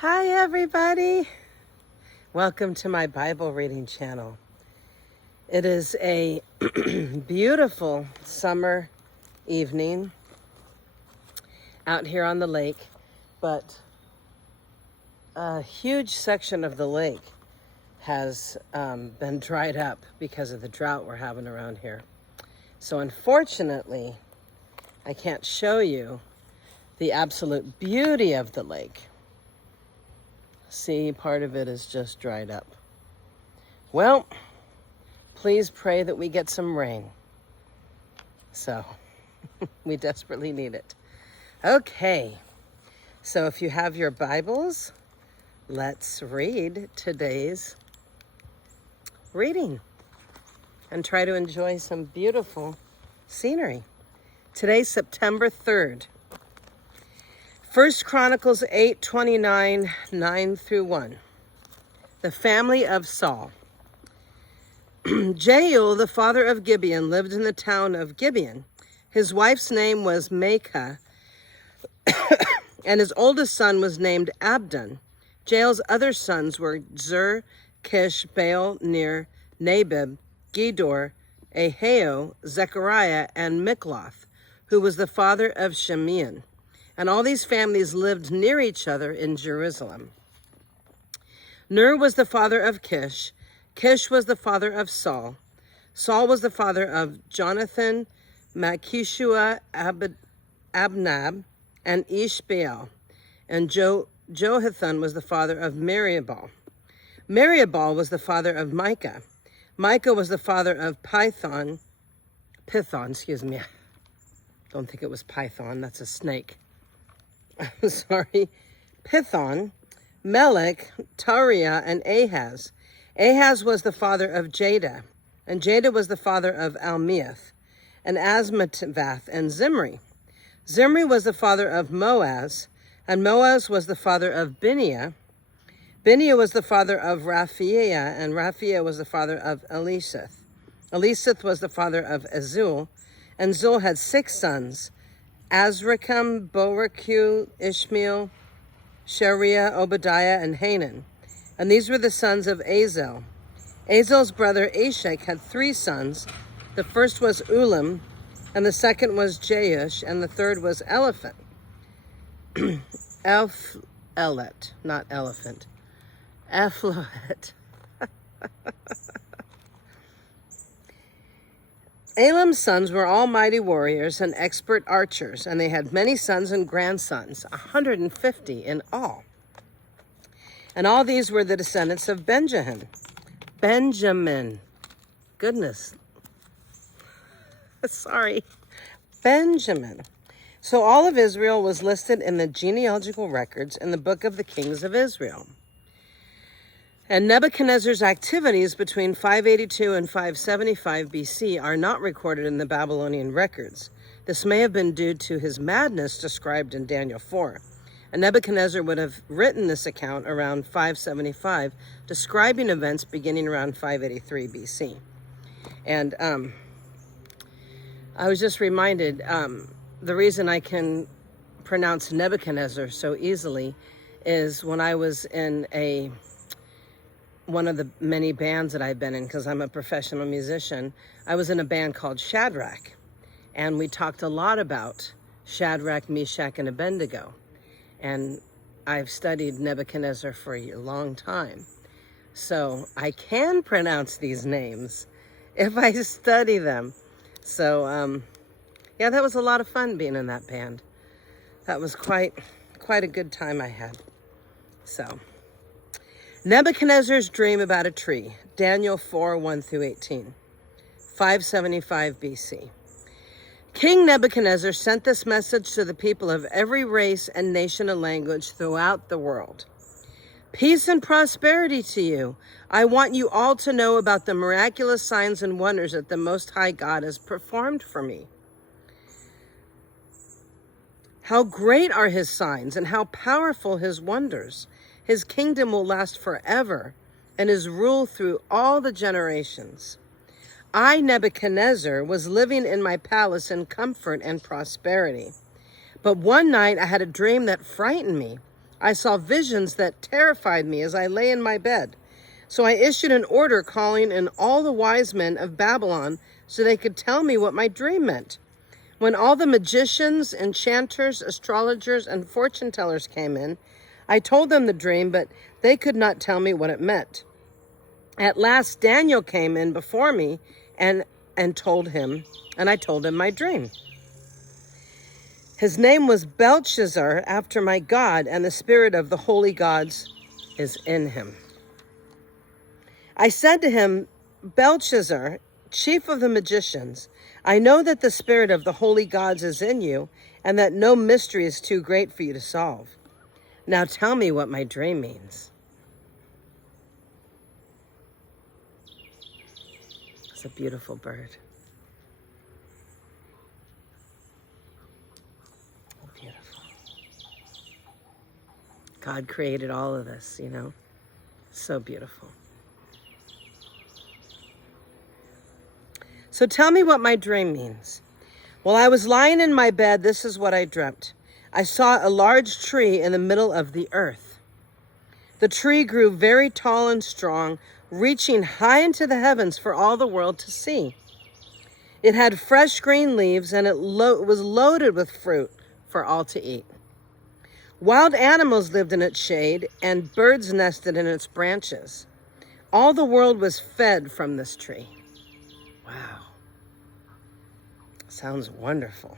Hi everybody! Welcome to my Bible reading channel. It is a beautiful summer evening out here on the lake, but a huge section of the lake has been dried up because of the drought we're having around here. So unfortunately, I can't show you the absolute beauty of the lake. See, part of it is just dried up. Well, please pray that we get some rain. So, we desperately need it. Okay, so if you have your Bibles, let's read today's reading and try to enjoy some beautiful scenery. Today's September 3rd. 1 Chronicles 8:29, 9 through 1. The family of Saul. Jael, the father of Gibeon, lived in the town of Gibeon. His wife's name was Maacah, and his oldest son was named Abdon. Jael's other sons were Zur, Kish, Baal, Ner, Nabib, Gedor, Ahio, Zechariah, and Mikloth, who was the father of Shimeon. And all these families lived near each other in Jerusalem. Ner was the father of Kish. Kish was the father of Saul. Saul was the father of Jonathan, Malchishua, Abnab, and Ishbaal. And Johathan was the father of Meriabal. Meriabal was the father of Micah. Micah was the father of Python. Don't think it was Python, that's a snake. I'm sorry, Pithon, Melech, Tariah, and Ahaz. Ahaz was the father of Jada, and Jada was the father of Almeath, and Asmavath, and Zimri. Zimri was the father of Moaz, and Moaz was the father of Bineah. Bineah was the father of Raphiah, and Raphiah was the father of Eliseth. Eliseth was the father of Azul, and Zul had 6 sons, Azrikam, Borachu, Ishmael, Shariah, Obadiah, and Hanan. And these were the sons of Azel. Azel's brother Ashek had 3 sons. The first was Ulam, and the second was Jeush, and the third was Elephant. Elet, not elephant. Ephlohet. Elam's sons were all mighty warriors and expert archers, and they had many sons and grandsons, 150 in all. And all these were the descendants of Benjamin. Goodness. Sorry. Benjamin. So all of Israel was listed in the genealogical records in the book of the kings of Israel. And Nebuchadnezzar's activities between 582 and 575 BC are not recorded in the Babylonian records. This may have been due to his madness described in Daniel 4. And Nebuchadnezzar would have written this account around 575, describing events beginning around 583 BC. And I was just reminded, the reason I can pronounce Nebuchadnezzar so easily is when I was in one of the many bands that I've been in, because I'm a professional musician. I was in a band called Shadrach, and we talked a lot about Shadrach, Meshach, and Abednego. And I've studied Nebuchadnezzar for a long time. So I can pronounce these names if I study them. So, yeah, that was a lot of fun being in that band. That was quite a good time I had. So, Nebuchadnezzar's dream about a tree, Daniel 4, 1 through 18, 575 BC. King Nebuchadnezzar sent this message to the people of every race and nation and language throughout the world. Peace and prosperity to you. I want you all to know about the miraculous signs and wonders that the Most High God has performed for me. How great are his signs and how powerful his wonders. His kingdom will last forever, and his rule through all the generations. I, Nebuchadnezzar, was living in my palace in comfort and prosperity. But one night I had a dream that frightened me. I saw visions that terrified me as I lay in my bed. So I issued an order calling in all the wise men of Babylon so they could tell me what my dream meant. When all the magicians, enchanters, astrologers, and fortune tellers came in, I told them the dream, but they could not tell me what it meant. At last, Daniel came in before me and I told him my dream. His name was Belshazzar, after my God, and the spirit of the holy gods is in him. I said to him, Belshazzar, chief of the magicians, I know that the spirit of the holy gods is in you, and that no mystery is too great for you to solve. Now tell me what my dream means. It's a beautiful bird. Beautiful. God created all of this, you know. So beautiful. So tell me what my dream means. While I was lying in my bed, this is what I dreamt. I saw a large tree in the middle of the earth. The tree grew very tall and strong, reaching high into the heavens for all the world to see. It had fresh green leaves, and it was loaded with fruit for all to eat. Wild animals lived in its shade, and birds nested in its branches. All the world was fed from this tree. Wow. Sounds wonderful.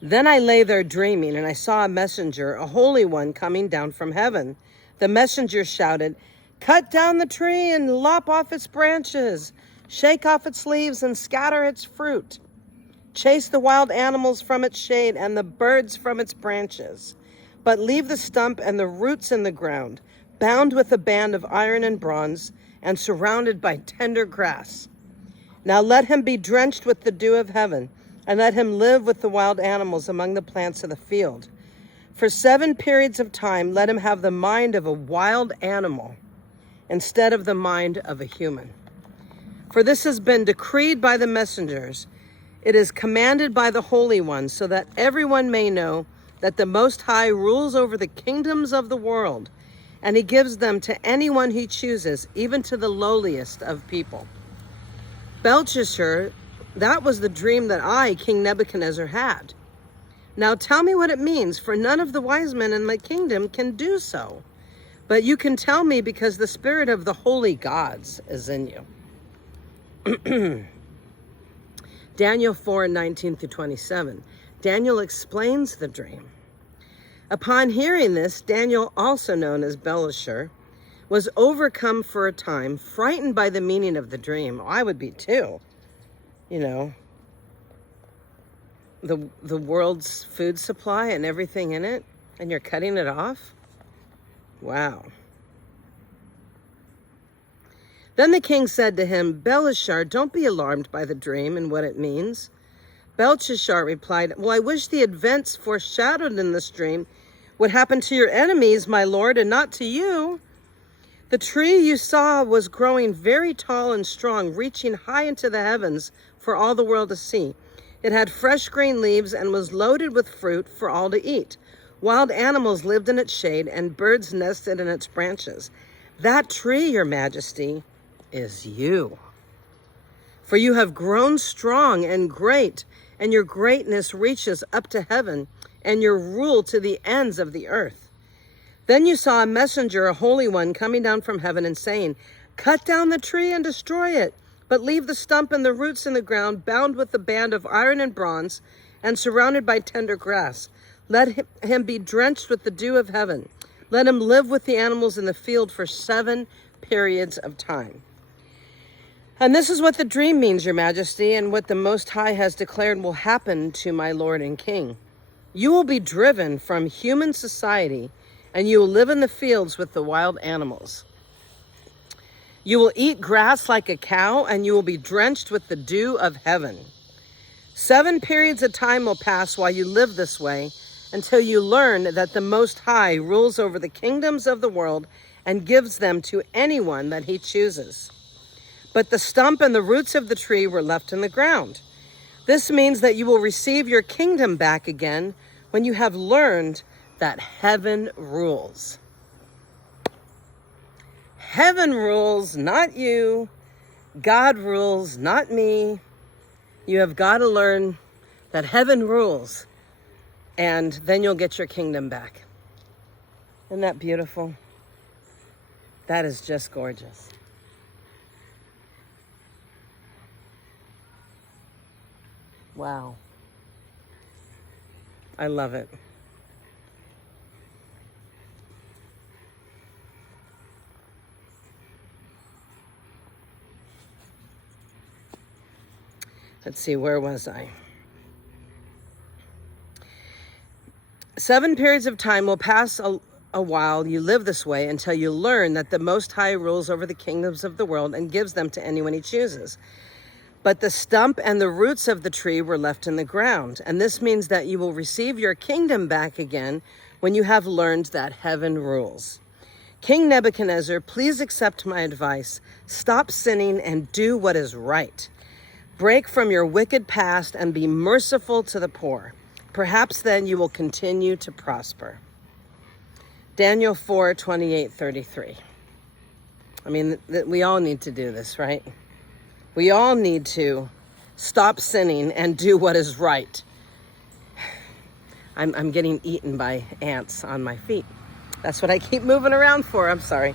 Then I lay there dreaming, and I saw a messenger, a holy one, coming down from heaven. The messenger shouted, "Cut down the tree and lop off its branches. Shake off its leaves and scatter its fruit. Chase the wild animals from its shade and the birds from its branches. But leave the stump and the roots in the ground, bound with a band of iron and bronze, and surrounded by tender grass. Now let him be drenched with the dew of heaven, and let him live with the wild animals among the plants of the field. For 7 periods of time, let him have the mind of a wild animal instead of the mind of a human. For this has been decreed by the messengers. It is commanded by the Holy One, so that everyone may know that the Most High rules over the kingdoms of the world, and he gives them to anyone he chooses, even to the lowliest of people. Belshazzar, that was the dream that I, King Nebuchadnezzar, had. Now tell me what it means, for none of the wise men in my kingdom can do so. But you can tell me because the spirit of the holy gods is in you." Daniel 4:19-27. Daniel explains the dream. Upon hearing this, Daniel, also known as Belshazzar, was overcome for a time, frightened by the meaning of the dream. I would be too. You know, the world's food supply and everything in it, and you're cutting it off? Wow. Then the king said to him, "Belshazzar, don't be alarmed by the dream and what it means." Belshazzar replied, "Well, I wish the events foreshadowed in this dream would happen to your enemies, my lord, and not to you. The tree you saw was growing very tall and strong, reaching high into the heavens for all the world to see. It had fresh green leaves and was loaded with fruit for all to eat. Wild animals lived in its shade, and birds nested in its branches. That tree, your majesty, is you. For you have grown strong and great, and your greatness reaches up to heaven, and your rule to the ends of the earth. Then you saw a messenger, a holy one, coming down from heaven and saying, 'Cut down the tree and destroy it, but leave the stump and the roots in the ground, bound with a band of iron and bronze, and surrounded by tender grass. Let him be drenched with the dew of heaven. Let him live with the animals in the field for 7 periods of time.' And this is what the dream means, your majesty, and what the Most High has declared will happen to my lord and king. You will be driven from human society, and you will live in the fields with the wild animals. You will eat grass like a cow, and you will be drenched with the dew of heaven. 7 periods of time will pass while you live this way, until you learn that the Most High rules over the kingdoms of the world and gives them to anyone that he chooses. But the stump and the roots of the tree were left in the ground. This means that you will receive your kingdom back again when you have learned that heaven rules. Heaven rules, not you. God rules, not me. You have got to learn that heaven rules, and then you'll get your kingdom back. Isn't that beautiful? That is just gorgeous. Wow. I love it. Let's see, where was I? 7 periods of time will pass a while you live this way until you learn that the Most High rules over the kingdoms of the world and gives them to anyone he chooses. But the stump and the roots of the tree were left in the ground, and this means that you will receive your kingdom back again when you have learned that heaven rules. King Nebuchadnezzar, please accept my advice. Stop sinning and do what is right. Break from your wicked past and be merciful to the poor. Perhaps then you will continue to prosper. Daniel 4:28-33. I mean, we all need to do this, right? We all need to stop sinning and do what is right. I'm getting eaten by ants on my feet. That's what I keep moving around for. I'm sorry.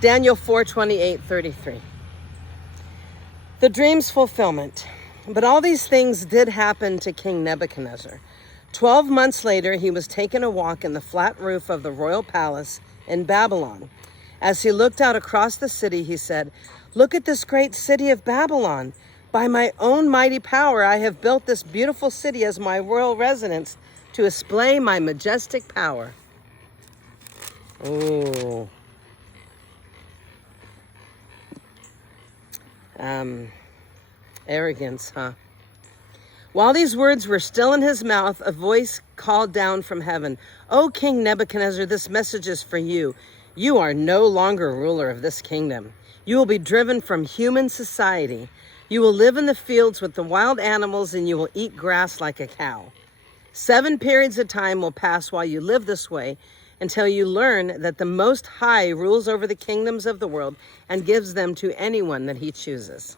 Daniel 4:28-33. The dream's fulfillment. But all these things did happen to King Nebuchadnezzar. 12 months later, he was taking a walk in the flat roof of the royal palace in Babylon. As he looked out across the city, he said, "Look at this great city of Babylon. By my own mighty power, I have built this beautiful city as my royal residence to display my majestic power." Oh. Arrogance, huh? While these words were still in his mouth, a voice called down from heaven, "O King Nebuchadnezzar, this message is for you. You are no longer ruler of this kingdom. You will be driven from human society. You will live in the fields with the wild animals, and you will eat grass like a cow. 7 periods of time will pass while you live this way until you learn that the Most High rules over the kingdoms of the world and gives them to anyone that he chooses."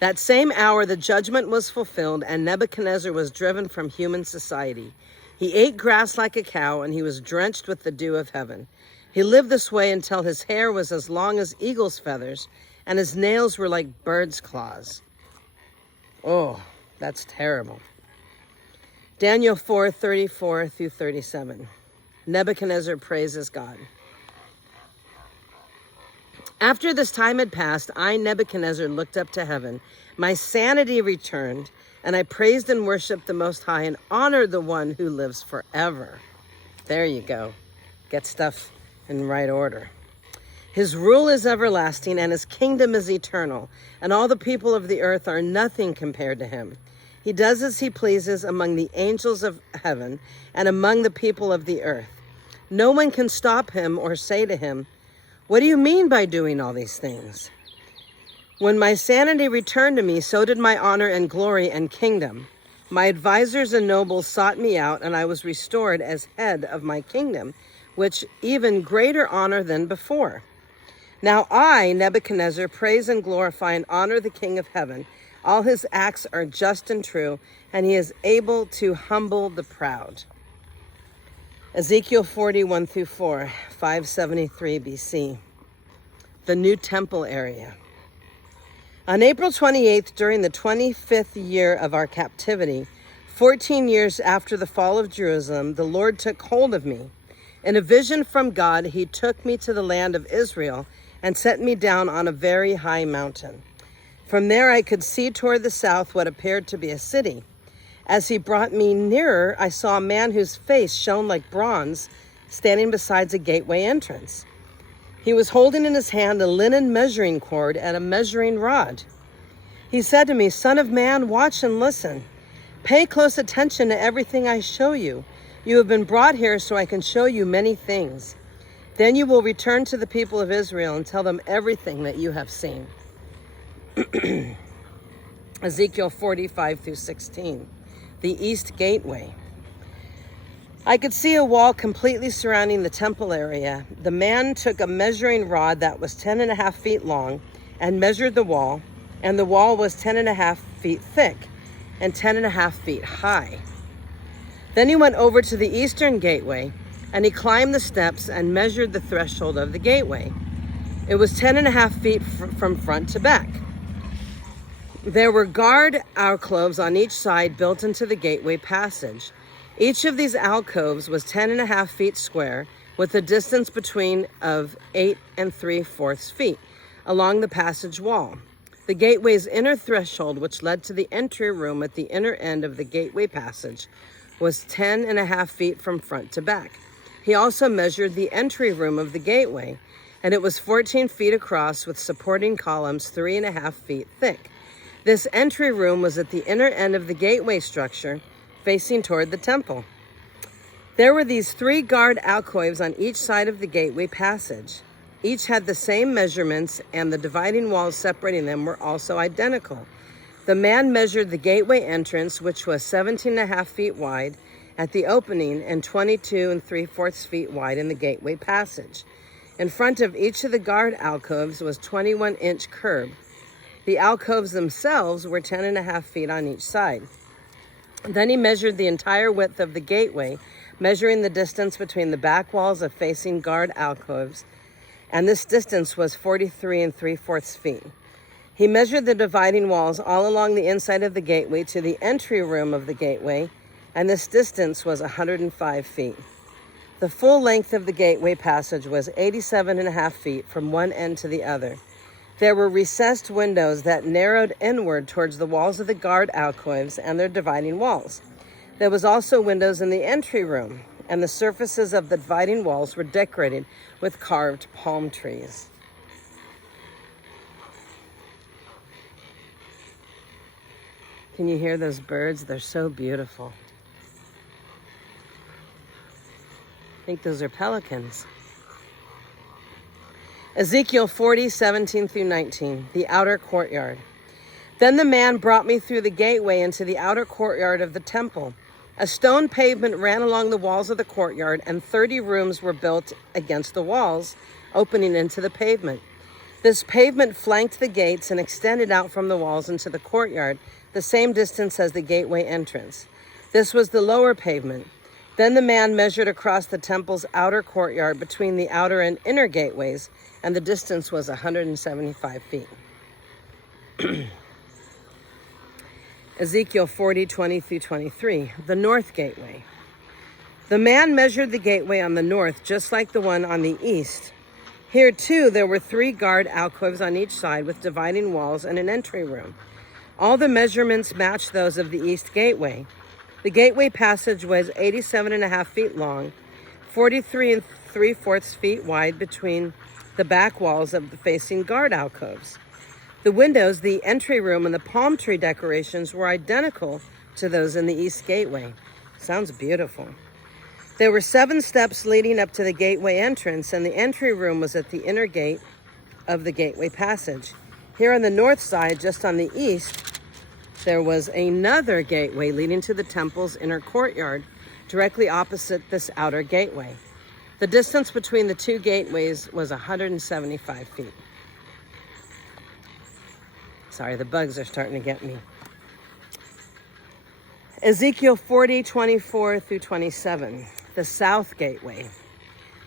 That same hour, the judgment was fulfilled, and Nebuchadnezzar was driven from human society. He ate grass like a cow, and he was drenched with the dew of heaven. He lived this way until his hair was as long as eagle's feathers, and his nails were like bird's claws. Oh, that's terrible. Daniel 4:34-37. Nebuchadnezzar praises God. After this time had passed, I, Nebuchadnezzar, looked up to heaven. My sanity returned, and I praised and worshiped the Most High and honored the one who lives forever. There you go. Get stuff in right order. His rule is everlasting, and his kingdom is eternal, and all the people of the earth are nothing compared to him. He does as he pleases among the angels of heaven and among the people of the earth. No one can stop him or say to him, "What do you mean by doing all these things?" When my sanity returned to me, so did my honor and glory and kingdom. My advisors and nobles sought me out, and I was restored as head of my kingdom, which even greater honor than before. Now I, Nebuchadnezzar, praise and glorify and honor the King of heaven. All his acts are just and true, and he is able to humble the proud. Ezekiel 40:1-4, 573 BC. The new temple area. On April 28th, during the 25th year of our captivity, 14 years after the fall of Jerusalem, the Lord took hold of me. In a vision from God, he took me to the land of Israel and set me down on a very high mountain. From there I could see toward the south what appeared to be a city. As he brought me nearer, I saw a man whose face shone like bronze, standing beside a gateway entrance. He was holding in his hand a linen measuring cord and a measuring rod. He said to me, "Son of man, watch and listen. Pay close attention to everything I show you. You have been brought here so I can show you many things. Then you will return to the people of Israel and tell them everything that you have seen." Ezekiel 45-16. The East Gateway. I could see a wall completely surrounding the temple area. The man took a measuring rod that was 10.5 feet long and measured the wall, and the wall was 10.5 feet thick and 10.5 feet high. Then he went over to the eastern gateway, and he climbed the steps and measured the threshold of the gateway. It was 10.5 feet from front to back. There were guard alcoves on each side built into the gateway passage. Each of these alcoves was 10.5 feet square, with a distance between of 8 3/4 feet along the passage wall. The gateway's inner threshold, which led to the entry room at the inner end of the gateway passage, was 10.5 feet from front to back. He also measured the entry room of the gateway, and it was 14 feet across with supporting columns 3.5 feet thick. This entry room was at the inner end of the gateway structure, facing toward the temple. There were these 3 guard alcoves on each side of the gateway passage. Each had the same measurements, and the dividing walls separating them were also identical. The man measured the gateway entrance, which was 17.5 feet wide at the opening and 22 3/4 feet wide in the gateway passage. In front of each of the guard alcoves was 21-inch curb. The alcoves themselves were 10.5 feet on each side. Then he measured the entire width of the gateway, measuring the distance between the back walls of facing guard alcoves, and this distance was 43 3/4 feet. He measured the dividing walls all along the inside of the gateway to the entry room of the gateway, and this distance was 105 feet. The full length of the gateway passage was 87.5 feet from one end to the other. There were recessed windows that narrowed inward towards the walls of the guard alcoves and their dividing walls. There was also windows in the entry room, and the surfaces of the dividing walls were decorated with carved palm trees. Can you hear those birds? They're so beautiful. I think those are pelicans. Ezekiel 40:17-19, the outer courtyard. Then the man brought me through the gateway into the outer courtyard of the temple. A stone pavement ran along the walls of the courtyard, and 30 rooms were built against the walls, opening into the pavement. This pavement flanked the gates and extended out from the walls into the courtyard, the same distance as the gateway entrance. This was the lower pavement. Then the man measured across the temple's outer courtyard between the outer and inner gateways, and the distance was 175 feet. Ezekiel 40:20-23, the north gateway. The man measured the gateway on the north, just like the one on the east. Here, too, there were 3 guard alcoves on each side with dividing walls and an entry room. All the measurements matched those of the east gateway. The gateway passage was 87.5 feet long, 43 3/4 feet wide between the back walls of the facing guard alcoves. The windows, the entry room, and the palm tree decorations were identical to those in the east gateway. Sounds beautiful. There were 7 steps leading up to the gateway entrance, and the entry room was at the inner gate of the gateway passage. Here on the north side, just on the east, there was another gateway leading to the temple's inner courtyard, directly opposite this outer gateway. The distance between the 2 gateways was 175 feet. Sorry, the bugs are starting to get me. Ezekiel 40:24-27, the south gateway.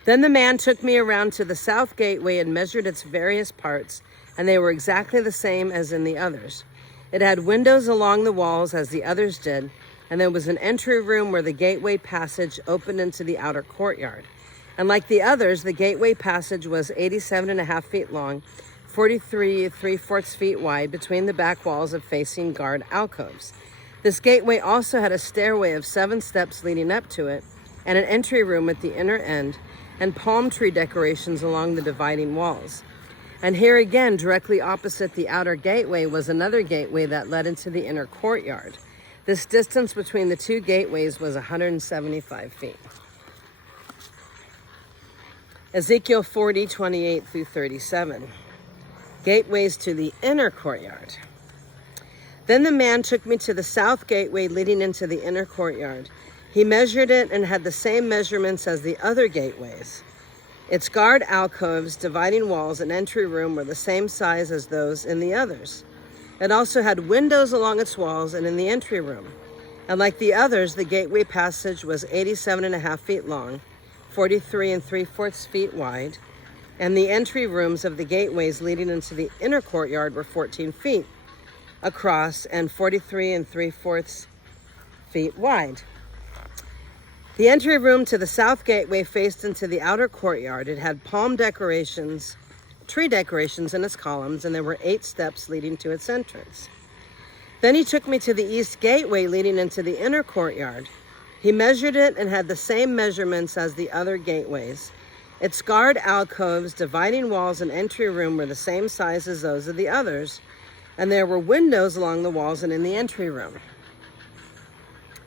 Then the man took me around to the south gateway and measured its various parts, and they were exactly the same as in the others. It had windows along the walls as the others did, and there was an entry room where the gateway passage opened into the outer courtyard. And like the others, the gateway passage was 87.5 feet long, 43 3/4 feet wide between the back walls of facing guard alcoves. This gateway also had a stairway of 7 steps leading up to it, and an entry room at the inner end, and palm tree decorations along the dividing walls. And here again, directly opposite the outer gateway, was another gateway that led into the inner courtyard. This distance between the 2 gateways was 175 feet. Ezekiel 40:28-37, gateways to the inner courtyard. Then the man took me to the south gateway leading into the inner courtyard. He measured it and had the same measurements as the other gateways. Its guard alcoves, dividing walls, and entry room were the same size as those in the others. It also had windows along its walls and in the entry room. And like the others, the gateway passage was 87.5 feet long, 43 3/4 feet wide, and the entry rooms of the gateways leading into the inner courtyard were 14 feet across and 43 3/4 feet wide. The entry room to the south gateway faced into the outer courtyard. It had palm decorations, tree decorations in its columns, and there were 8 steps leading to its entrance. Then he took me to the east gateway leading into the inner courtyard. He measured it and had the same measurements as the other gateways. Its guard alcoves, dividing walls, and entry room were the same size as those of the others, and there were windows along the walls and in the entry room.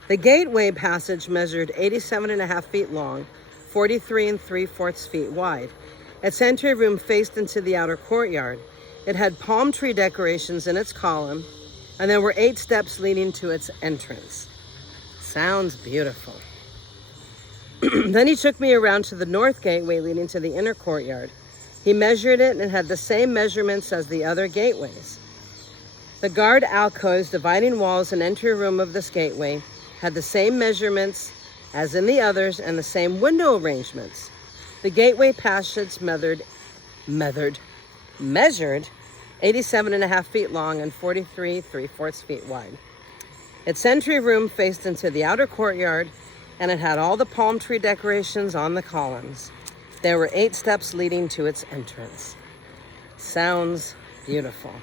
The gateway passage measured 87.5 feet long, 43 3/4 feet wide. Its entry room faced into the outer courtyard. It had palm tree decorations in its column, and there were 8 steps leading to its entrance. Sounds beautiful. Then he took me around to the north gateway leading to the inner courtyard. He measured it and had the same measurements as the other gateways. The guard alcoves, dividing walls, and entry room of this gateway had the same measurements as in the others and the same window arrangements. The gateway passage measured 87.5 feet long and 43 3/4 feet wide. Its entry room faced into the outer courtyard, and it had all the palm tree decorations on the columns. There were 8 steps leading to its entrance. Sounds beautiful.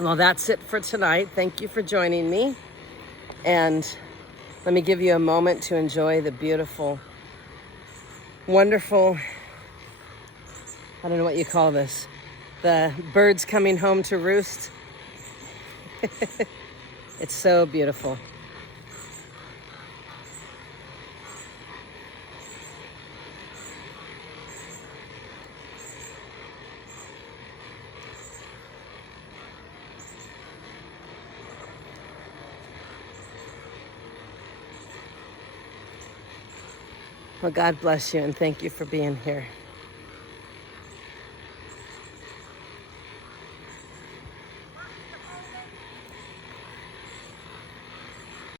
Well, that's it for tonight. Thank you for joining me. And let me give you a moment to enjoy the beautiful, wonderful, I don't know what you call this, the birds coming home to roost. It's so beautiful. Well, God bless you and thank you for being here.